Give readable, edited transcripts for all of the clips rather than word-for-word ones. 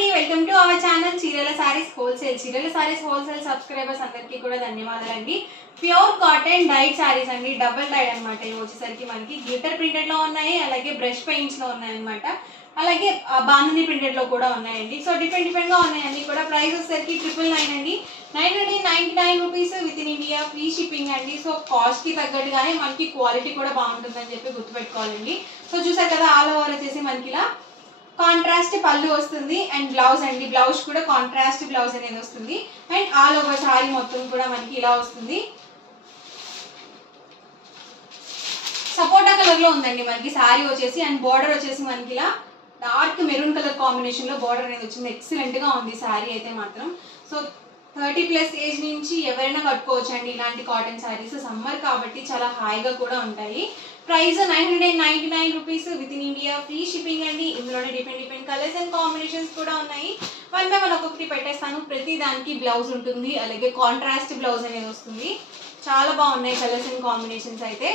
Welcome to our channel చీరల saris wholesale. చీరల saris wholesale subscribers అందరికీ కూడా ధన్యవాదాలండి. ప్యూర్ కాటన్ డైడ్ సారీస్ అండి, డబుల్ డైడ్ అనమాట. ఇవి వచ్చేసరికి మనకి గ్లిటర్ ప్రింటెడ్ లో ఉన్నాయి, అలాగే బ్రష్ పెయింట్స్ లో ఉన్నాయి అనమాట. అలాగే బాంధనీ ప్రింటెడ్ లో కూడా ఉన్నాయండి. సో డిఫరెంట్ గా ఉన్నాయండి. కూడా ప్రైస్ వచ్చేసరికి 999 అండి, 999 rupees with in India, free shipping అండి. సో కాస్ట్ కి తగ్గట్టుగానే మనకి క్వాలిటీ కూడా బాగుంటుందని చెప్పి గుర్తుపెట్టుకోవాలండి. సో చూసారు కదా, ఆల్ ఓవర్ వచ్చేసి మనకి ఇలా కాంట్రాస్ట్ పళ్ళు వస్తుంది అండ్ బ్లౌజ్ అండి, బ్లౌజ్ కూడా కాంట్రాస్ట్ బ్లౌజ్ అనేది వస్తుంది. అండ్ ఆల్ ఓవర్ సారీ మొత్తం కూడా మనకి ఇలా వస్తుంది. సపోటా కలర్ లో ఉందండి మనకి సారీ వచ్చేసి. అండ్ బోర్డర్ వచ్చేసి మనకి ఇలా డార్క్ మెరూన్ కలర్ కాంబినేషన్ లో బోర్డర్ అనేది వచ్చింది. ఎక్సలెంట్ గా ఉంది సారీ అయితే మాత్రం. సో 30+ ఏజ్ నుంచి ఎవరైనా కట్టుకోవచ్చు అండి ఇలాంటి కాటన్ సారీస్. సమ్మర్ కాబట్టి చాలా హాయిగా కూడా ఉంటాయి. Price 999 rupees with in India, free shipping అండి. ఇందులోనే డిఫరెంట్ కలర్స్ అండ్ కాంబినేషన్స్ కూడా ఉన్నాయి. 1 by 1 ఒక్కొక్కటి పెట్టేస్తాను. ప్రతి దానికి బ్లౌజ్ ఉంటుంది, అలాగే కాంట్రాస్ట్ బ్లౌజ్ అనేది వస్తుంది. చాలా బాగున్నాయి కలర్స్ అండ్ కాంబినేషన్స్ అయితే.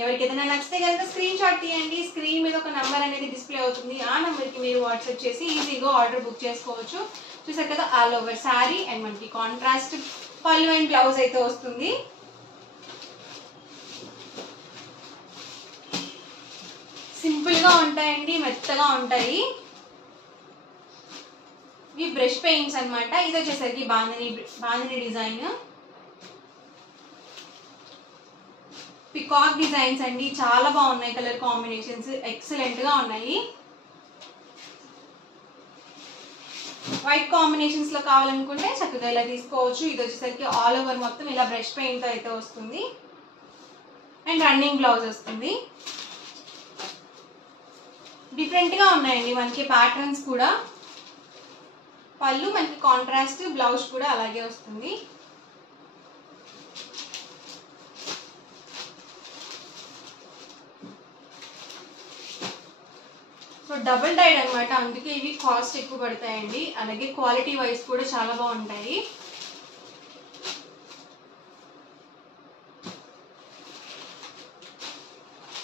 ఎవరికి ఏదైనా నచ్చితే కనుక స్క్రీన్ షాట్ తీయండి. స్క్రీన్ మీద ఒక నెంబర్ అనేది డిస్ప్లే అవుతుంది. ఆ నెంబర్కి మీరు వాట్సాప్ చేసి ఈజీగా ఆర్డర్ బుక్ చేసుకోవచ్చు. చూసారు కదా, ఆల్ ఓవర్ శారీ అండ్ మనకి కాంట్రాస్ట్ పళ్ళు అండ్ బ్లౌజ్ అయితే వస్తుంది. సింపుల్ గా ఉంటాయండి, మెత్తగా ఉంటాయి. ఇవి బ్రష్ పెయింట్స్ అనమాట. ఇది వచ్చేసరికి బాంధనీ డిజైన్, పికాక్ డిజైన్స్ అండి. చాలా బాగున్నాయి కలర్ కాంబినేషన్స్, ఎక్సలెంట్ గా ఉన్నాయి. వైట్ కాంబినేషన్స్ లో కావాలనుకుంటే చక్కగా ఇలా తీసుకోవచ్చు. ఇది వచ్చేసరికి ఆల్ ఓవర్ మొత్తం ఇలా బ్రష్ పెయింట్ తో అయితే వస్తుంది. అండ్ రన్నింగ్ బ్లౌజ్ వస్తుంది. డిఫరెంట్ గా ఉన్నాయండి మనకి ప్యాటర్న్స్ కూడా. పళ్ళు మనకి కాంట్రాస్ట్, బ్లౌజ్ కూడా అలాగే వస్తుంది. సో డబుల్ డైడ్ అనమాట, అందుకే ఇవి కాస్ట్ ఎక్కువ పడతాయండి. అలాగే క్వాలిటీ వైజ్ కూడా చాలా బాగుంటాయి.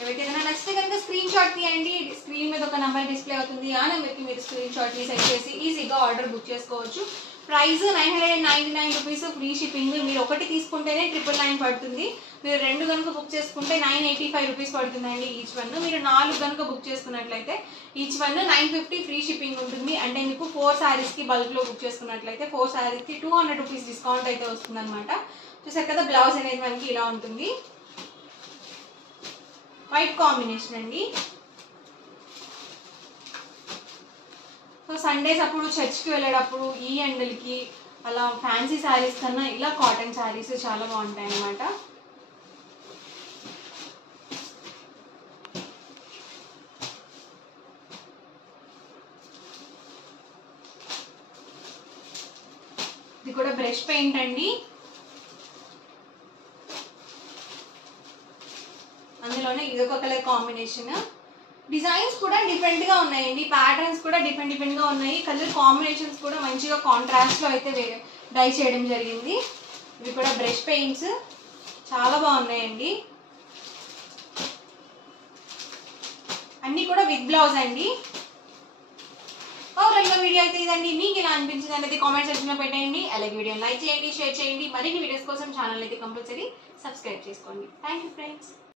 ఎవరికి ఏదైనా నచ్చితే కనుక స్క్రీన్ షాట్ తీయండి. స్క్రీన్ మీద ఒక నెంబర్ డిస్ప్లే అవుతుంది. ఆ నెంబర్కి మీరు స్క్రీన్ షాట్ సెట్ చేసి ఈజీగా ఆర్డర్ బుక్ చేసుకోవచ్చు. Price 999 rupees, free shipping. మీరు ఒకటి తీసుకుంటేనే 999 పడుతుంది. మీరు 2 కనుక బుక్ చేసుకుంటే 985 రూపీస్ పడుతుందండి ఈచ్ వన్. మీరు 4 కనుక బుక్ చేసుకున్నట్లయితే ఈచ్ వన్ 950 ఫ్రీ షిప్పింగ్ ఉంటుంది. అంటే మీకు 4 శారీస్కి బల్క్లో బుక్ చేసుకున్నట్లయితే 4 శారీస్కి 200 రూపీస్ డిస్కౌంట్ అయితే వస్తుంది అనమాట. చూసారు కదా, బ్లౌజ్ అనేది మనకి ఇలా ఉంటుంది. వైట్ కాంబినేషన్ అండి. సో సండేస్ అప్పుడు చర్చ్కి వెళ్ళేటప్పుడు ఈ ఎండలకి అలా ఫ్యాన్సీ శారీస్ కన్నా ఇలా కాటన్ శారీస్ చాలా బాగుంటాయి అన్నమాట. ఇది కూడా బ్రష్ పెయింట్ అండి. అందులోనే ఇదొక కలర్ కాంబినేషన్. డిజైన్స్ కూడా డిఫరెంట్ గా ఉన్నాయండి, ప్యాటర్న్స్ కూడా డిఫరెంట్ గా ఉన్నాయి. కలర్ కాంబినేషన్స్ కూడా మంచిగా కాంట్రాస్ట్ లో అయితే డై చేయడం జరిగింది. ఇవి కూడా బ్రష్ పెయింట్స్ చాలా బాగున్నాయండి. అన్ని కూడా విత్ బ్లౌజ్ అండి. ఓవరాల్ గా వీడియో అయితే ఇదండి. మీకు ఎలా అనిపించింది అనేది కామెంట్ సెక్షన్ లో పెట్టండి. అలాగే వీడియోని లైక్ చేయండి, షేర్ చేయండి. మరిన్ని వీడియోస్ కోసం ఛానల్ అయితే కంపల్సరీ సబ్స్క్రైబ్ చేసుకోండి. Thank you friends.